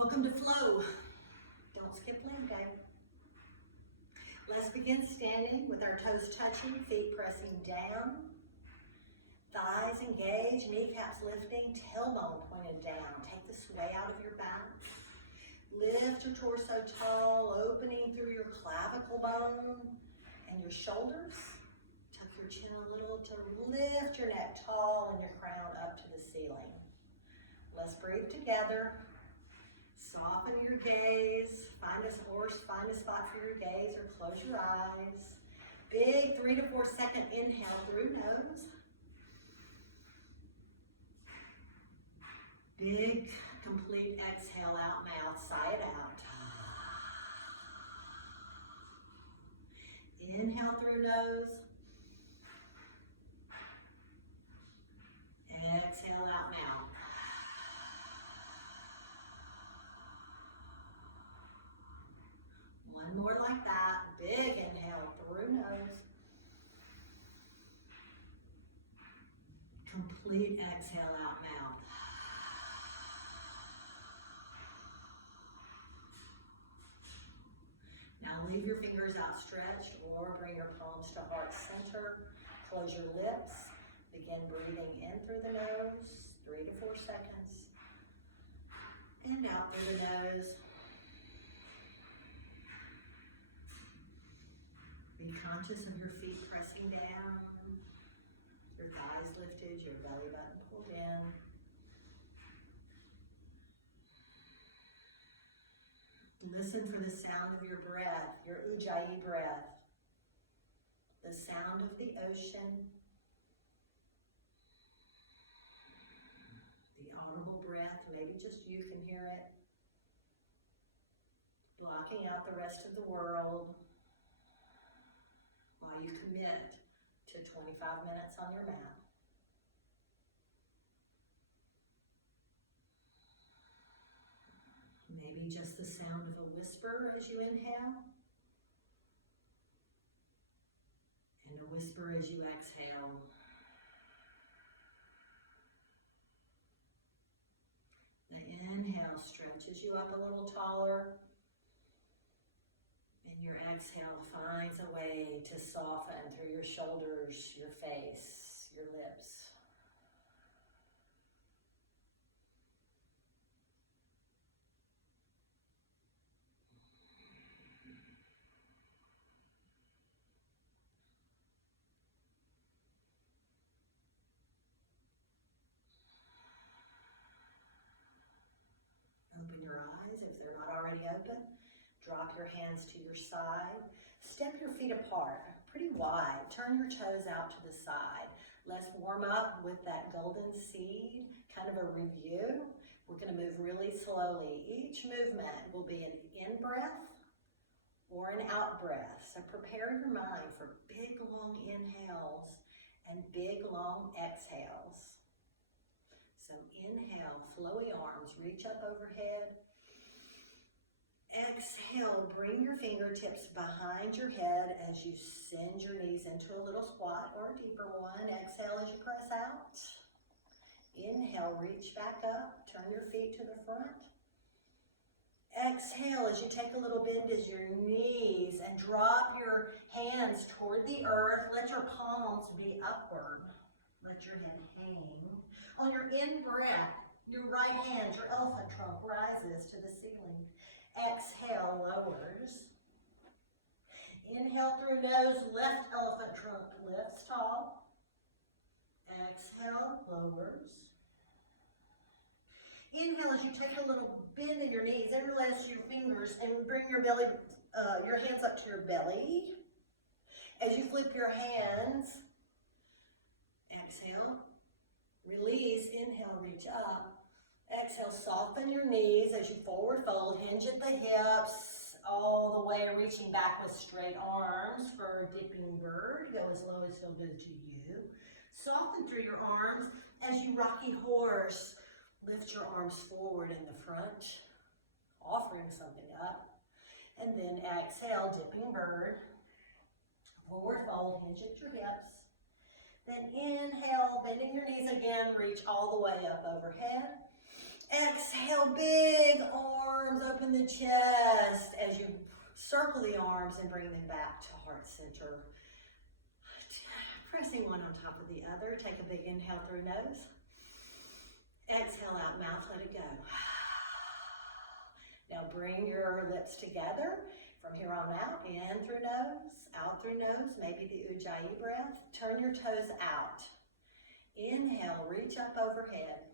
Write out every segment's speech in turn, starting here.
Welcome to flow. Don't skip leg day. Let's begin standing with our toes touching, feet pressing down, thighs engaged, kneecaps lifting, tailbone pointed down. Take the sway out of your back. Lift your torso tall, opening through your clavicle bone and your shoulders. Tuck your chin a little to lift your neck tall and your crown up to the ceiling. Let's breathe together. Soften your gaze. Find a spot for your gaze or close your eyes. Big 3 to 4 second inhale through nose. Big, complete exhale out mouth, sigh it out. Inhale through nose. Exhale out mouth. One more like that. Big inhale through nose. Complete exhale out mouth. Now leave your fingers outstretched or bring your palms to heart center. Close your lips. Begin breathing in through the nose, 3 to 4 seconds. And out through the nose. Be conscious of your feet pressing down, your thighs lifted, your belly button pulled in. Listen for the sound of your breath, your Ujjayi breath, the sound of the ocean, the audible breath, maybe just you can hear it, blocking out the rest of the world. While you commit to 25 minutes on your mat. Maybe just the sound of a whisper as you inhale, and a whisper as you exhale. The inhale stretches you up a little taller. And your exhale finds a way to soften through your shoulders, your face, your lips. Open your eyes if they're not already open. Drop your hands to your side. Step your feet apart, pretty wide. Turn your toes out to the side. Let's warm up with that golden seed, kind of a review. We're going to move really slowly. Each movement will be an in-breath or an out-breath. So prepare your mind for big, long inhales and big, long exhales. So inhale, flowy arms, reach up overhead. Exhale, bring your fingertips behind your head as you send your knees into a little squat or a deeper one. Exhale as you press out. Inhale, reach back up, turn your feet to the front. Exhale as you take a little bend as your knees and drop your hands toward the earth. Let your palms be upward. Let your head hang. On your in-breath, your right hand, your elephant trunk rises to the ceiling. Exhale, lowers. Inhale through nose, left elephant trunk lifts tall. Exhale, lowers. Inhale as you take a little bend in your knees, interlace your fingers and bring your belly, your hands up to your belly. As you flip your hands, exhale, release, inhale, reach up. Exhale, soften your knees as you forward fold, hinge at the hips, all the way reaching back with straight arms for a dipping bird. Go as low as feels good to you. Soften through your arms as you rocky horse. Lift your arms forward in the front, offering something up. And then exhale, dipping bird. Forward fold, hinge at your hips. Then inhale, bending your knees again, reach all the way up overhead. Exhale, big arms, open the chest as you circle the arms and bring them back to heart center. Pressing one on top of the other. Take a big inhale through nose. Exhale out mouth, let it go. Now bring your lips together from here on out. In through nose, out through nose, maybe the Ujjayi breath. Turn your toes out. Inhale, reach up overhead.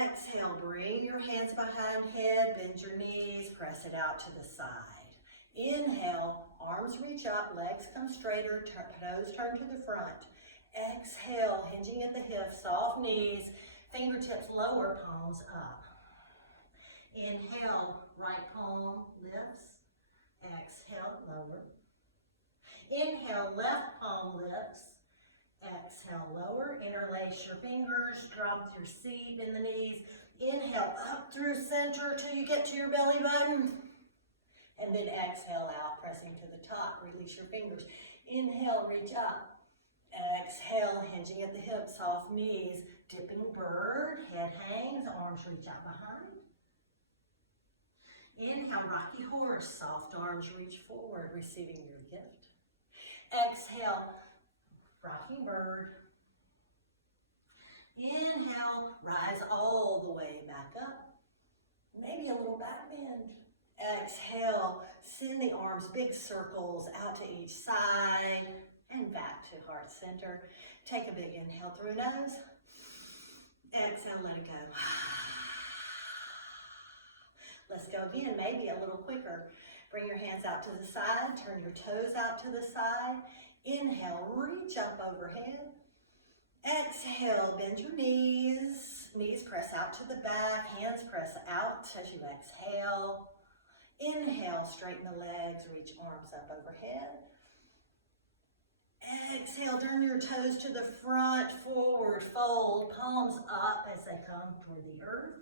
Exhale, bring your hands behind head, bend your knees, press it out to the side. Inhale, arms reach up, legs come straighter, toes turn to the front. Exhale, hinging at the hips, soft knees, fingertips lower, palms up. Inhale, right palm lifts. Exhale, lower. Inhale, left palm lifts. Exhale, lower. Interlace your fingers, drop your seat in the knees. Inhale, up through center till you get to your belly button. And then exhale out, pressing to the top. Release your fingers. Inhale, reach up. Exhale, hinging at the hips, soft knees. Dipping bird, head hangs, arms reach out behind. Inhale, rocky horse, soft arms reach forward, receiving your gift. Exhale, rocking bird. Inhale, rise all the way back up. Maybe a little back bend. Exhale, send the arms, big circles out to each side and back to heart center. Take a big inhale through nose. Exhale, let it go. Let's go again, maybe a little quicker. Bring your hands out to the side, turn your toes out to the side. Inhale, reach up overhead. Exhale, bend your knees. Knees press out to the back, hands press out as you exhale. Inhale, straighten the legs, reach arms up overhead. Exhale, turn your toes to the front, forward, fold, palms up as they come toward the earth.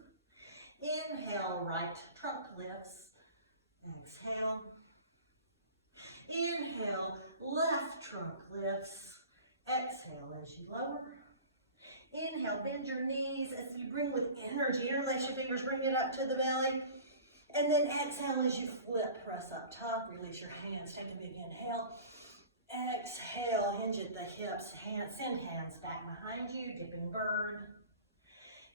Inhale, right trunk lifts. Exhale. Inhale, left trunk lifts. Exhale as you lower. Inhale, bend your knees as you bring with energy. Interlace your fingers, bring it up to the belly. And then exhale as you flip, press up top, release your hands, take a big inhale. Exhale, hinge at the hips, send hands back behind you, dipping bird.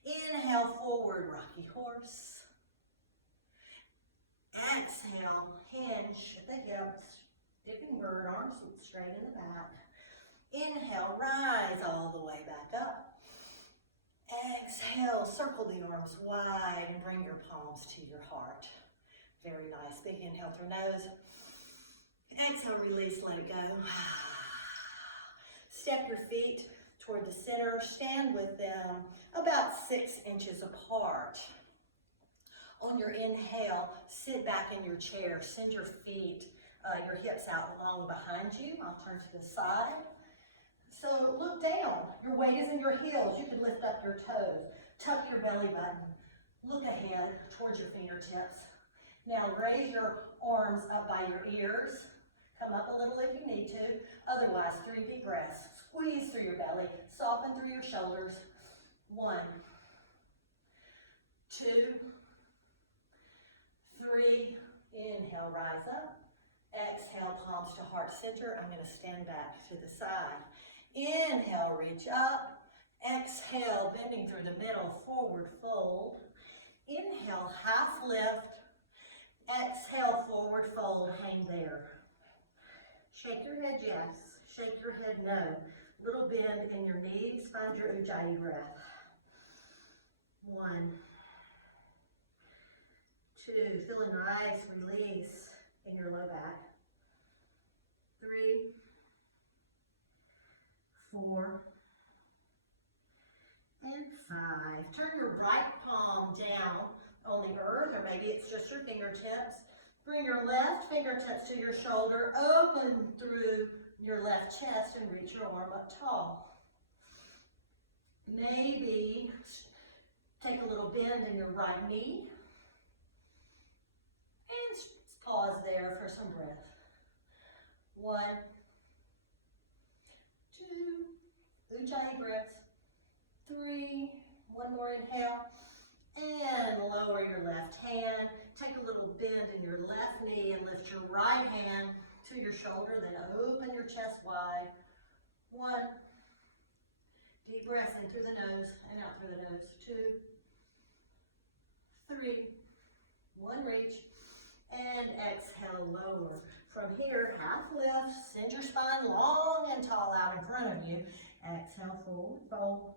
Inhale, forward, rocky horse. Exhale, hinge at the hips, dipping bird, arms straight in the back. Inhale, rise all the way back up. Exhale, circle the arms wide and bring your palms to your heart. Very nice. Big inhale through nose. Exhale, release, let it go. Step your feet toward the center. Stand with them about 6 inches apart. On your inhale, sit back in your chair. Send your feet, your hips out long behind you. I'll turn to the side. So look down. Your weight is in your heels. You can lift up your toes. Tuck your belly button. Look ahead towards your fingertips. Now raise your arms up by your ears. Come up a little if you need to. Otherwise, 3 deep breaths. Squeeze through your belly. Soften through your shoulders. 1, 2, 3. Inhale, rise up. Exhale, palms to heart center. I'm going to stand back to the side. Inhale, reach up. Exhale, bending through the middle, forward fold. Inhale, half lift. Exhale, forward fold, hang there. Shake your head yes, shake your head no. Little bend in your knees, find your Ujjayi breath. 1, 2, feel a nice release in your low back. 3, 4, and 5. Turn your right palm down on the earth, or maybe it's just your fingertips. Bring your left fingertips to your shoulder, open through your left chest and reach your arm up tall. Maybe take a little bend in your right knee. And pause there for some breath. 1, 2, Ujjayi breaths. 3, one more inhale. And lower your left hand. Take a little bend in your left knee and lift your right hand to your shoulder. Then open your chest wide. 1. Deep breaths in through the nose and out through the nose. 2, 3. 1, reach. And exhale, lower. From here, half lift. Send your spine long and tall out in front of you. Exhale, forward fold.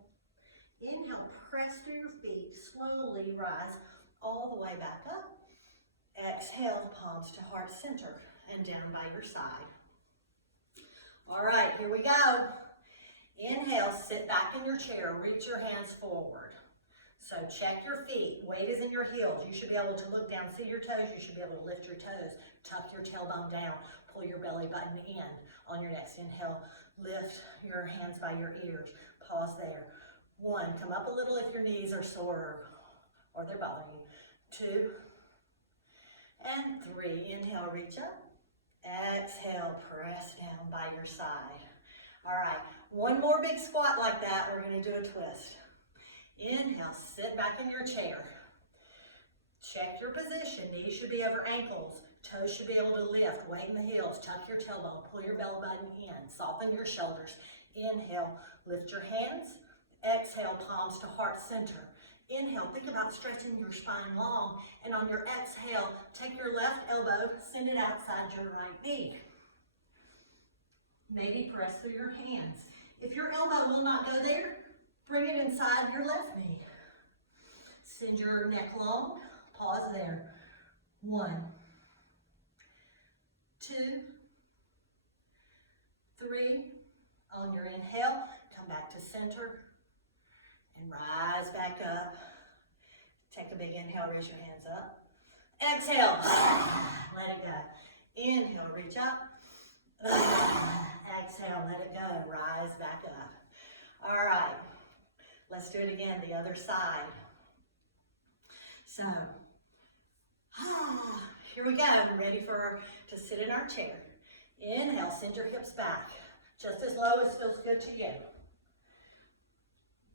Inhale, press through your feet. Slowly rise all the way back up. Exhale, palms to heart center and down by your side. All right, here we go. Inhale, sit back in your chair. Reach your hands forward. So check your feet. Weight is in your heels. You should be able to look down, see your toes. You should be able to lift your toes. Tuck your tailbone down. Pull your belly button in on your next inhale. Lift your hands by your ears. Pause there. 1, come up a little if your knees are sore or they're bothering you. 2 and 3. Inhale, reach up. Exhale, press down by your side. All right, 1 more big squat like that. We're going to do a twist. Inhale, sit back in your chair. Check your position. Knees should be over ankles. Toes should be able to lift. Weight in the heels. Tuck your tailbone. Pull your belly button in. Soften your shoulders. Inhale, lift your hands. Exhale, palms to heart center. Inhale, think about stretching your spine long. And on your exhale, take your left elbow, send it outside your right knee. Maybe press through your hands. If your elbow will not go there, bring it inside your left knee. Send your neck long. Pause there. 1, 2, 3. On your inhale, come back to center and rise back up. Take a big inhale, raise your hands up. Exhale, let it go. Inhale, reach up. Exhale, let it go. Rise back up. All right, let's do it again, the other side. So, here we go. Ready to sit in our chair. Inhale, send your hips back. Just as low as feels good to you.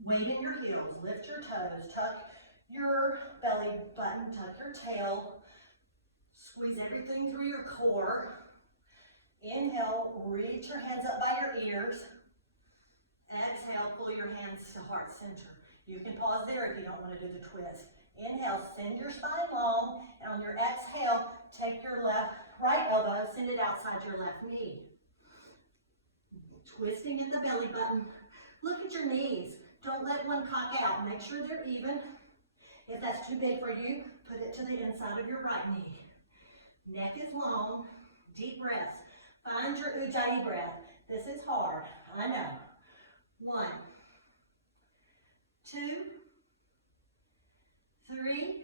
Weight in your heels, lift your toes, tuck your belly button, tuck your tail, squeeze everything through your core. Inhale, reach your hands up by your ears. Exhale, pull your hands to heart center. You can pause there if you don't want to do the twist. Inhale, send your spine long, and on your exhale, take your right elbow, send it outside your left knee. Twisting at the belly button. Look at your knees. Don't let one cock out. Make sure they're even. If that's too big for you, put it to the inside of your right knee. Neck is long. Deep breaths. Find your Ujjayi breath. This is hard. I know. 1, 2, 3.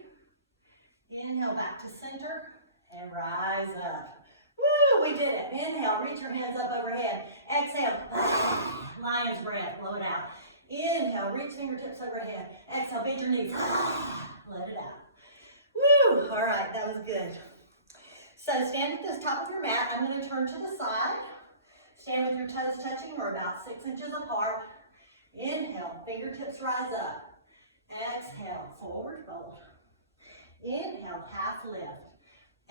Inhale back to center and rise up. Woo, we did it. Inhale, reach your hands up overhead. Exhale, lion's breath, blow it out. Inhale, reach fingertips overhead. Exhale, bend your knees. Let it out. Woo, all right, that was good. So stand at the top of your mat. I'm going to turn to the side. Stand with your toes touching or about 6 inches apart. Inhale, fingertips rise up. Exhale, forward fold. Inhale, half lift.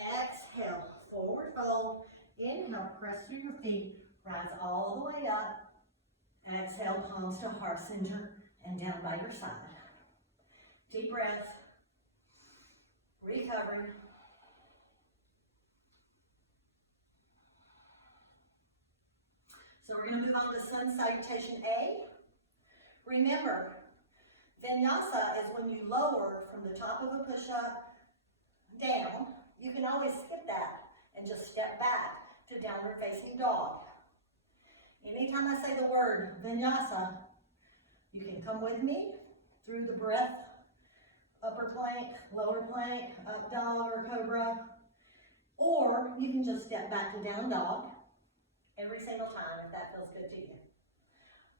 Exhale, forward fold. Inhale, press through your feet. Rise all the way up. Exhale, palms to heart center and down by your side. Deep breath. Recovering. So we're going to move on to sun salutation A. Remember, vinyasa is when you lower from the top of a push-up down. You can always skip that and just step back to downward facing dog. Anytime I say the word vinyasa, you can come with me through the breath, upper plank, lower plank, up dog or cobra, or you can just step back to down dog every single time if that feels good to you.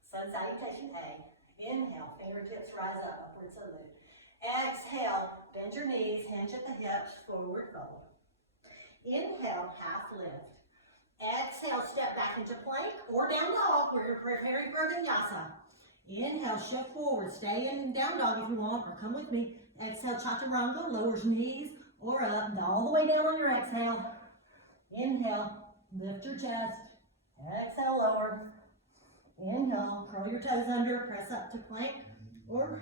Sun salutation A. Inhale, fingertips rise up, upward salute. Exhale, bend your knees, hinge at the hips, forward fold. Inhale, half lift. Exhale, step back into plank or down dog. We're preparing for vinyasa. Inhale, shift forward. Stay in down dog if you want, or come with me. Exhale, chaturanga, lowers knees or up, and all the way down on your exhale. Inhale, lift your chest. Exhale, lower. Inhale, curl your toes under, press up to plank or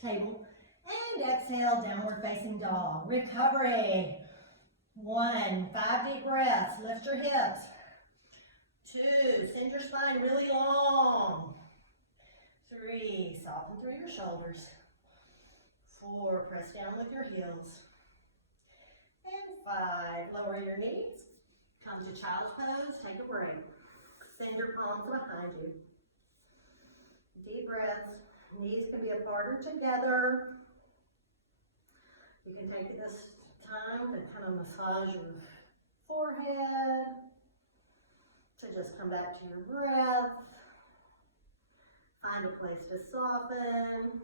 table. And exhale, downward facing dog. Recovery. 1, 5 deep breaths. Lift your hips. 2, send your spine really long. 3, soften through your shoulders. 4, press down with your heels. And 5, lower your knees. Come to child's pose, take a break. Send your palms behind you. Deep breaths. Knees can be apart or together. You can take this time to kind of massage your forehead, to just come back to your breath. Find a place to soften.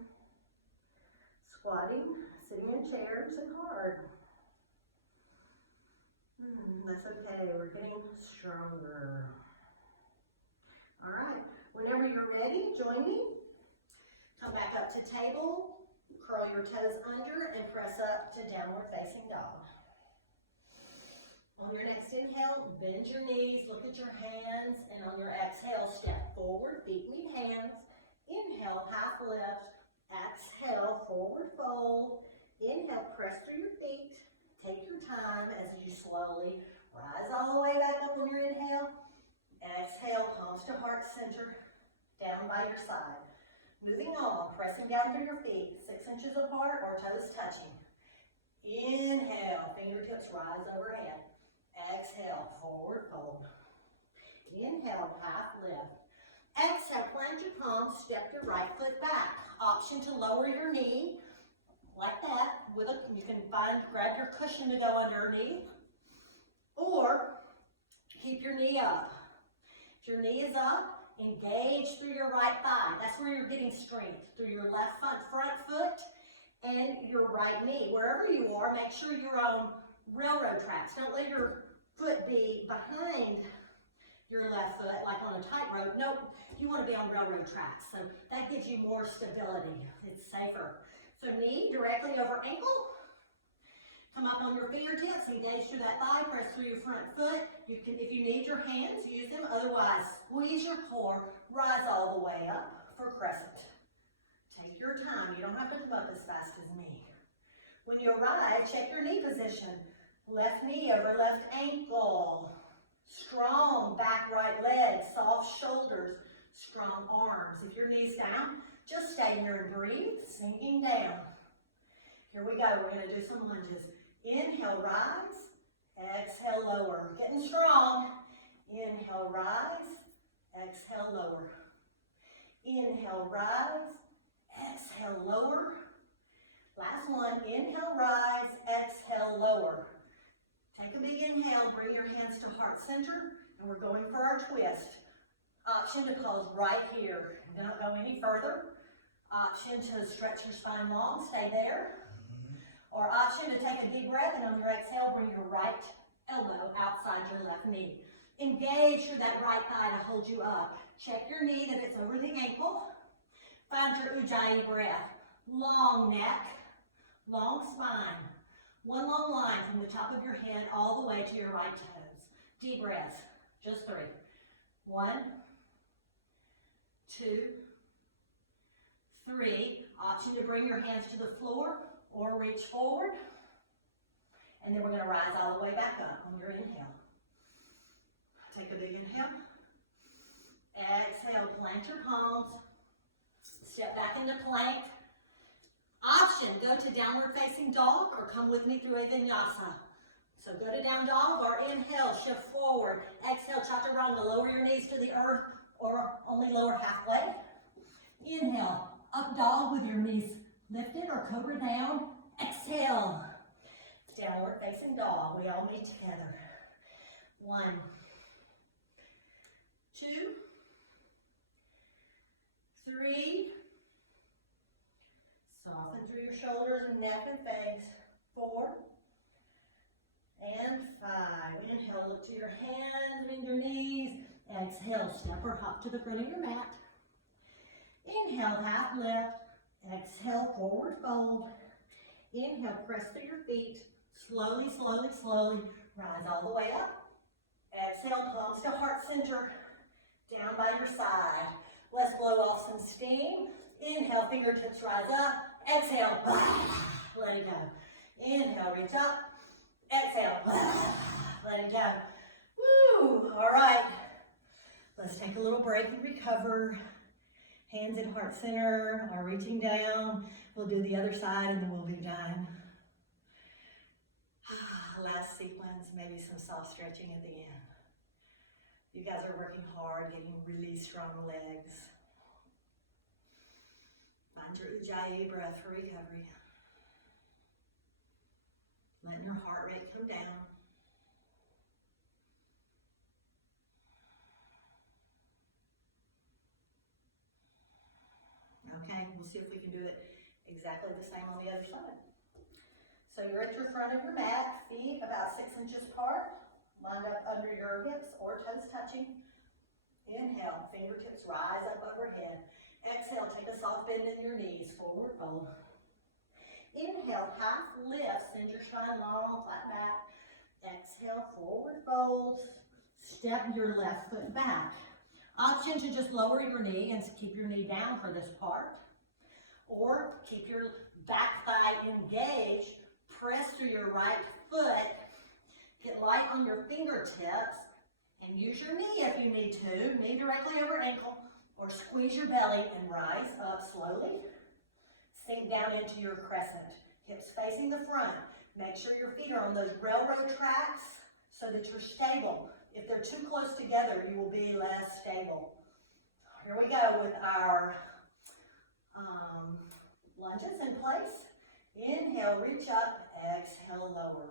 Squatting, sitting in chairs, and hard. That's okay, we're getting stronger. All right, whenever you're ready, join me. Come back up to table, curl your toes under, and press up to downward facing dog. On your next inhale, bend your knees, look at your hands, and on your exhale, step forward, feet meet hands. Inhale, half lift. Exhale, forward fold. Inhale, press through your feet. Take your time as you slowly rise all the way back up on your inhale. Exhale, palms to heart center, down by your side. Moving on, pressing down through your feet, 6 inches apart or toes touching. Inhale, fingertips rise overhead. Exhale, forward fold. Inhale, half lift. Exhale, plant your palms, step your right foot back. Option to lower your knee, like that. You can grab your cushion to go underneath, or keep your knee up. If your knee is up, engage through your right thigh. That's where you're getting strength, through your left front foot and your right knee. Wherever you are, make sure you're on railroad tracks. Don't let your foot be behind your left foot, like on a tightrope. Nope, you want to be on railroad tracks. So that gives you more stability. It's safer. So knee directly over ankle. Come up on your fingertips, engage through that thigh, press through your front foot. You can, if you need your hands, use them. Otherwise, squeeze your core, rise all the way up for crescent. Take your time. You don't have to come up as fast as me. When you arrive, check your knee position. Left knee over left ankle. Strong back right leg, soft shoulders, strong arms. If your knee's down, just stay here and breathe, sinking down. Here we go. We're going to do some lunges. Inhale, rise. Exhale, lower. Getting strong. Inhale, rise. Exhale, lower. Inhale, rise. Exhale, lower. Last one. Inhale, rise. Exhale, lower. Take a big inhale. Bring your hands to heart center. And we're going for our twist. Option to pose right here. Don't go any further. Option to stretch your spine long. Stay there. Or option to take a deep breath, and on your exhale, bring your right elbow outside your left knee. Engage through that right thigh to hold you up. Check your knee that it's over the ankle. Find your Ujjayi breath. Long neck, long spine. One long line from the top of your head all the way to your right toes. Deep breaths, just 3. 1, 2, 3. Option to bring your hands to the floor or reach forward. And then we're going to rise all the way back up on your inhale. Take a big inhale. Exhale, plant your palms. Step back into plank. Option, go to downward facing dog or come with me through a vinyasa. So go to down dog or inhale, shift forward. Exhale, chaturanga, lower your knees to the earth or only lower halfway. Inhale, up dog with your knees lifted or cobra down. Exhale, downward facing dog. We all meet together. 1, 2, 3. Soften through your shoulders and neck and face. 4 and 5. Inhale, look to your hands and your knees. Exhale, step or hop to the front of your mat. Inhale, half lift. Exhale, forward fold. Inhale, press through your feet. Slowly, slowly, slowly. Rise all the way up. Exhale, palms to heart center. Down by your side. Let's blow off some steam. Inhale, fingertips rise up. Exhale, let it go. Inhale, reach up. Exhale, let it go. Woo! All right. Let's take a little break and recover. Hands in heart center are reaching down. We'll do the other side and then we'll be done. Last sequence, maybe some soft stretching at the end. You guys are working hard, getting really strong legs. Find your Ujjayi breath for recovery. Letting your heart rate come down. Okay, we'll see if we can do it exactly the same on the other side. So you're at your front of your mat, feet about 6 inches apart, lined up under your hips or toes touching. Inhale, fingertips rise up overhead. Exhale, take a soft bend in your knees, forward fold. Inhale, half lift, send your spine long, flat back. Exhale, forward fold. Step your left foot back. Option to just lower your knee and keep your knee down for this part. Or keep your back thigh engaged. Press through your right foot. Get light on your fingertips. And use your knee if you need to. Knee directly over ankle. Or squeeze your belly and rise up slowly. Sink down into your crescent. Hips facing the front. Make sure your feet are on those railroad tracks so that you're stable. If they're too close together, you will be less stable. Here we go with our lunges in place. Inhale, reach up. Exhale, lower.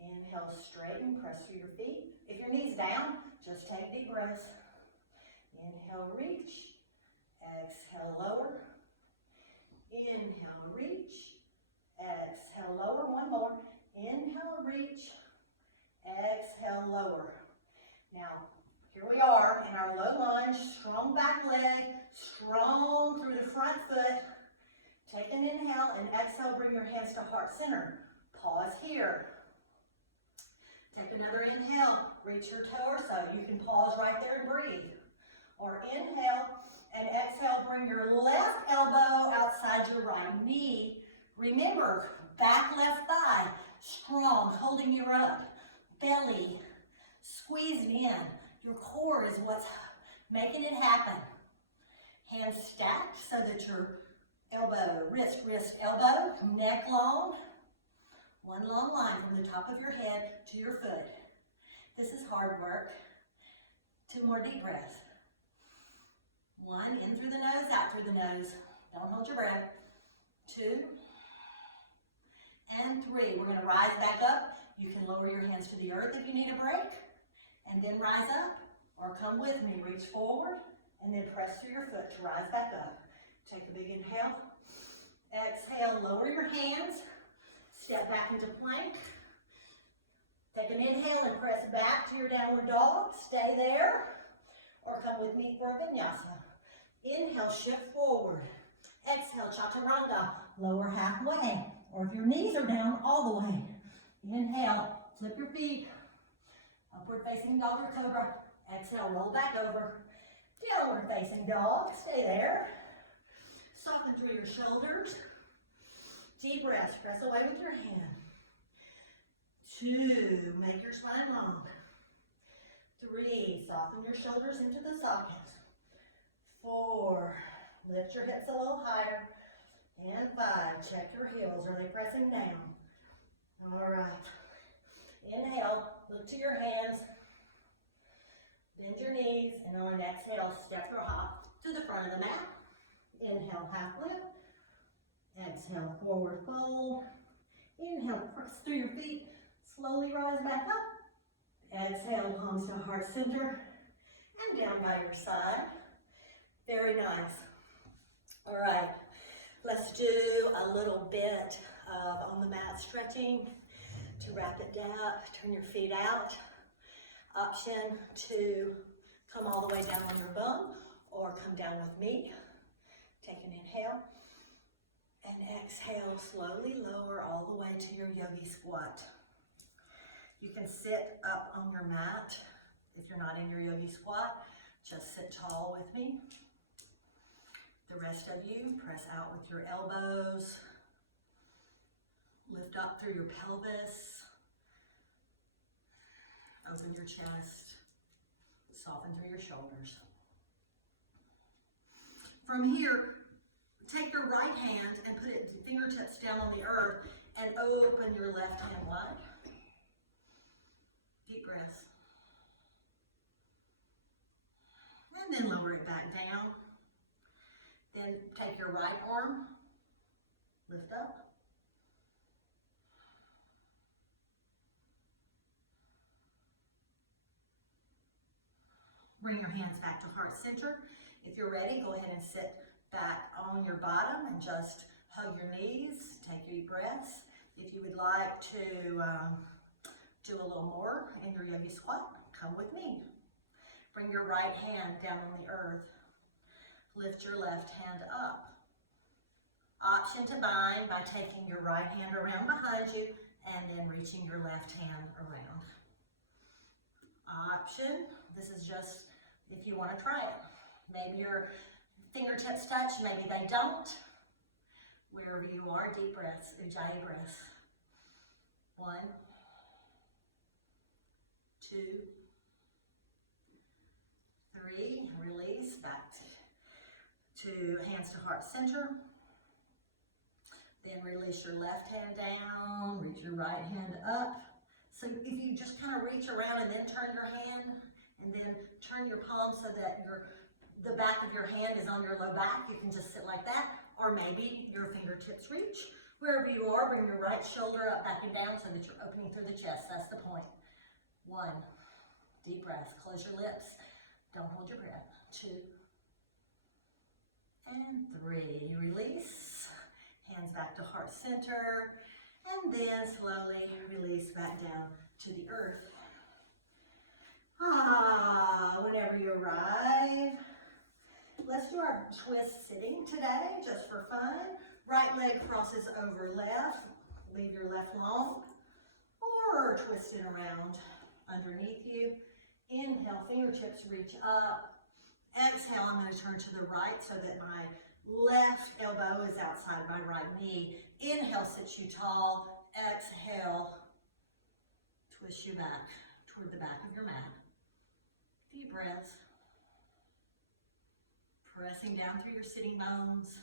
Inhale, straighten, press through your feet. If your knee's down, just take deep breaths. Inhale, reach. Exhale, lower. Inhale, reach. Exhale, lower. One more. Inhale, reach. Exhale, lower. Now, here we are in our low lunge, strong back leg, strong through the front foot. Take an inhale and exhale, bring your hands to heart center. Pause here. Take another inhale, reach your torso. You can pause right there and breathe. Or inhale and exhale, bring your left elbow outside your right knee. Remember, back left thigh, strong, holding you up. Belly squeezed in. Your core is what's making it happen. Hands stacked so that your elbow, wrist, elbow, neck long. One long line from the top of your head to your foot. This is hard work. 2 more deep breaths. 1, in through the nose, out through the nose. Don't hold your breath. 2, and 3. We're going to rise back up. You can lower your hands to the earth if you need a break, and then rise up, or come with me. Reach forward, and then press through your foot to rise back up. Take a big inhale. Exhale, lower your hands. Step back into plank. Take an inhale and press back to your downward dog. Stay there, or come with me for a vinyasa. Inhale, shift forward. Exhale, chaturanga, lower halfway, or if your knees are down, all the way. Inhale, flip your feet. Upward facing dog or cobra. Exhale, roll back over. Downward facing dog, stay there. Soften through your shoulders. Deep breaths, press away with your hand. 2, make your spine long. 3, soften your shoulders into the sockets. 4, lift your hips a little higher. And 5, check your heels, are they pressing down? All right. Inhale, look to your hands. Bend your knees, and on an exhale, step or hop to the front of the mat. Inhale, half lift. Exhale, forward fold. Inhale, press through your feet. Slowly rise back up. Exhale, palms to heart center. And down by your side. Very nice. All right, let's do a little bit of on the mat stretching to wrap it down. Turn your feet out. Option to come all the way down on your bum or come down with me. Take an inhale. And exhale, slowly lower all the way to your yogi squat. You can sit up on your mat if you're not in your yogi squat. Just sit tall with me. The rest of you, press out with your elbows. Lift up through your pelvis. Open your chest. Soften through your shoulders. From here, take your right hand and put it fingertips down on the earth and open your left hand wide. Deep breaths. And then lower it back down. Then take your right arm, lift up. Bring your hands back to heart center. If you're ready, go ahead and sit back on your bottom and just hug your knees. Take deep breaths. If you would like to do a little more in your yogi squat, come with me. Bring your right hand down on the earth. Lift your left hand up. Option to bind by taking your right hand around behind you and then reaching your left hand around. Option, this is just if you want to try it. Maybe your fingertips touch, maybe they don't. Wherever you are, deep breaths, ujjayi breaths. 1, 2, 3, release, back to hands to heart center. Then release your left hand down, reach your right hand up. So if you just kind of reach around and then turn your hand, and then turn your palm so that the back of your hand is on your low back, you can just sit like that, or maybe your fingertips reach. Wherever you are, bring your right shoulder up, back and down so that you're opening through the chest. That's the point. 1, deep breath, close your lips, don't hold your breath. 2, and 3, release, hands back to heart center, and then slowly release back down to the earth. Whenever you arrive, let's do our twist sitting today, just for fun. Right leg crosses over left, leave your left long, or twist it around underneath you. Inhale, fingertips reach up. Exhale, I'm going to turn to the right so that my left elbow is outside my right knee. Inhale, sits you tall. Exhale, twist you back toward the back of your mat. Deep breaths. Pressing down through your sitting bones.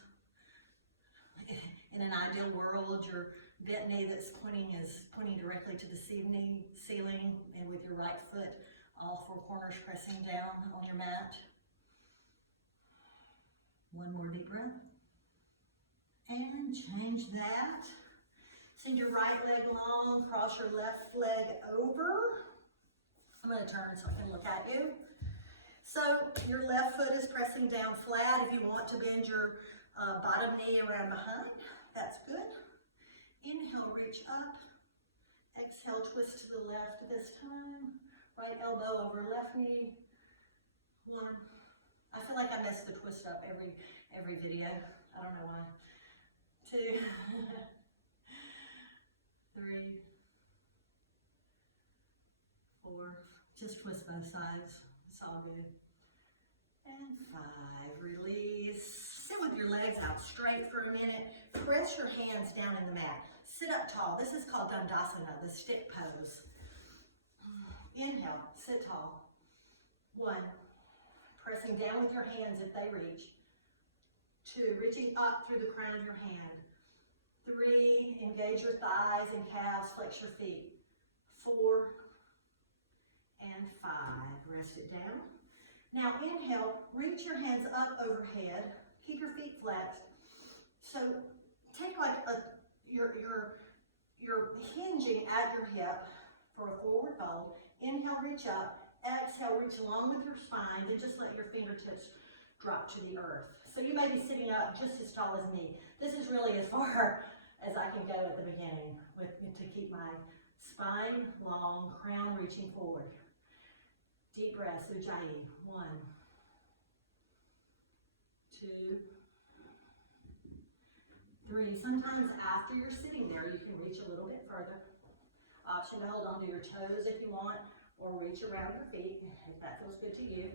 In an ideal world, your bent knee that's pointing is pointing directly to the ceiling, and with your right foot, all 4 corners pressing down on your mat. 1 more deep breath. And change that. Send your right leg long, cross your left leg over. I'm going to turn so I can look at you. So your left foot is pressing down flat. If you want to bend your bottom knee around behind, that's good. Inhale, reach up. Exhale, twist to the left this time. Right elbow over left knee. 1. I feel like I mess the twist up every video. I don't know why. 2. 3. 4. Just twist both sides. It's all good. And 5. Release. Sit with your legs out straight for a minute. Press your hands down in the mat. Sit up tall. This is called Dandasana, the stick pose. Inhale, sit tall. 1. Pressing down with your hands if they reach. 2. Reaching up through the crown of your hand. 3. Engage your thighs and calves, flex your feet. 4. And 5. Rest it down. Now inhale, reach your hands up overhead. Keep your feet flexed. So take like you're hinging at your hip for a forward fold. Inhale, reach up. Exhale, reach along with your spine. Then just let your fingertips drop to the earth. So you may be sitting up just as tall as me. This is really as far as I can go at the beginning to keep my spine long, crown reaching forward. Deep breaths, ujjayi. 1, 2, 3. Sometimes after you're sitting there, you can reach a little bit further. Option to hold on to your toes if you want, or reach around your feet if that feels good to you,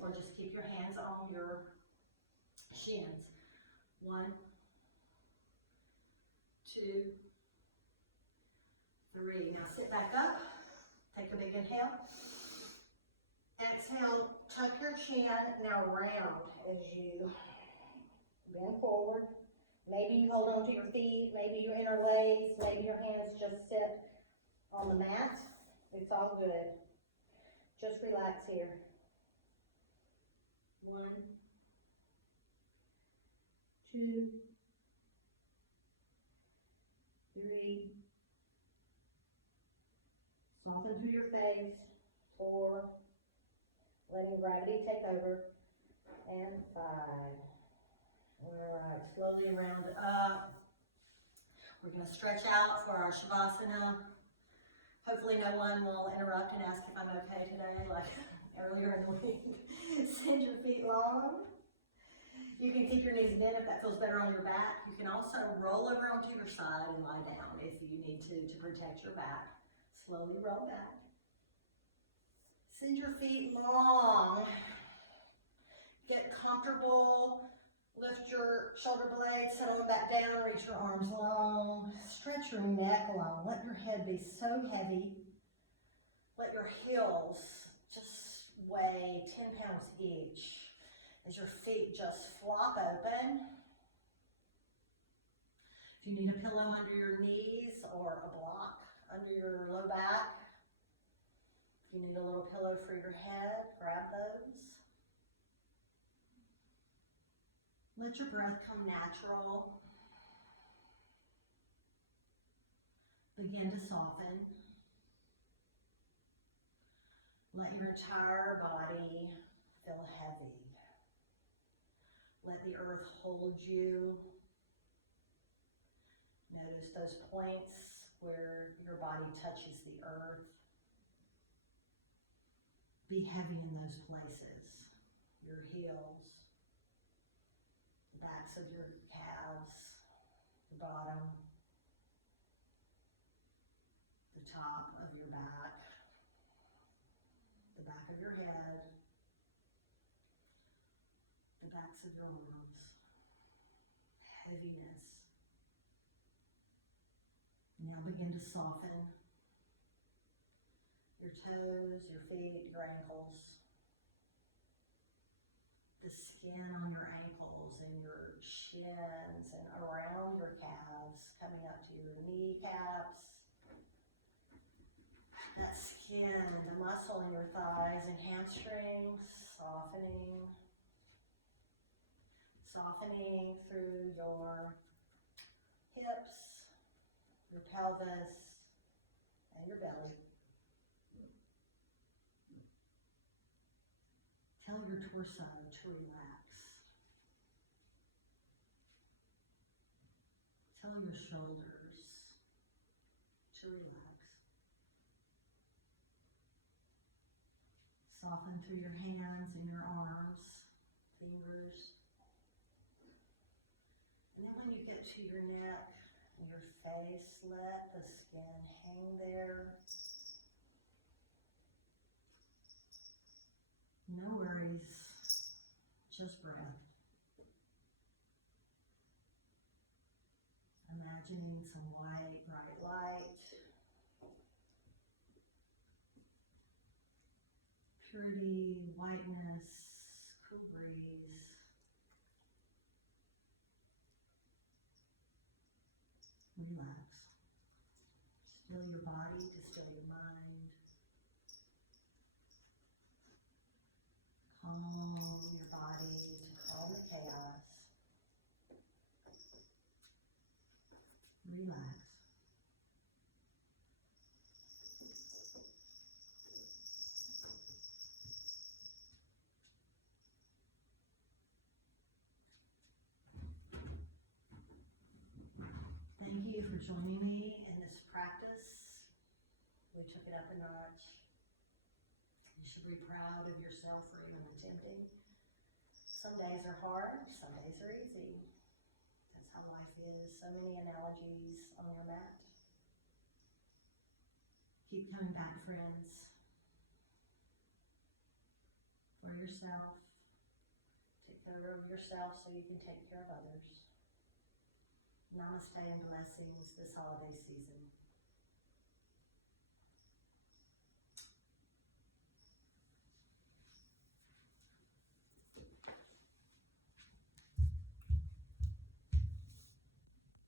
or just keep your hands on your shins. 1, 2, 3. Now sit back up. Take a big inhale. Exhale, tuck your chin. Now round as you bend forward. Maybe you hold on to your feet. Maybe you interlace. Maybe your hands just sit on the mat. It's all good. Just relax here. 1, 2, 3. Soften through your face. 4. Letting gravity take over. And 5. All right, slowly round up. We're going to stretch out for our Savasana. Hopefully no one will interrupt and ask if I'm okay today, like earlier in the week. Send your feet long. You can keep your knees bent if that feels better on your back. You can also roll over onto your side and lie down if you need to protect your back. Slowly roll back. Send your feet long. Get comfortable. Lift your shoulder blades, settle them back down, reach your arms long. Stretch your neck long. Let your head be so heavy. Let your heels just weigh 10 pounds each as your feet just flop open. If you need a pillow under your knees or a block under your low back, if you need a little pillow for your head, grab those. Let your breath come natural. Begin to soften. Let your entire body feel heavy. Let the earth hold you. Notice those points where your body touches the earth. Be heavy in those places. Your heels, the backs of your calves, the bottom, the top of your back, the back of your head, the backs of your arms. Heaviness. Now begin to soften your toes, your feet, your ankles, the skin on your ankles and your shins and around your calves, coming up to your kneecaps. That skin, the muscle in your thighs and hamstrings, softening. Softening through your hips, your pelvis, and your belly. Tell your torso to relax. Tell your shoulders to relax. Soften through your hands and your arms, fingers. And then when you get to your neck and your face, let the skin hang there. No worries, just breath. Imagining some white, bright light. Purity, whiteness, cool breeze. Relax. Still your body to still your mind. Calm your body to calm the chaos. Relax. Thank you for joining me in this practice. We took it up a notch. You should be proud of yourself for even attempting. Some days are hard, some days are easy. That's how life is. So many analogies on your mat. Keep coming back, friends. For yourself. Take care of yourself so you can take care of others. Namaste and blessings this holiday season.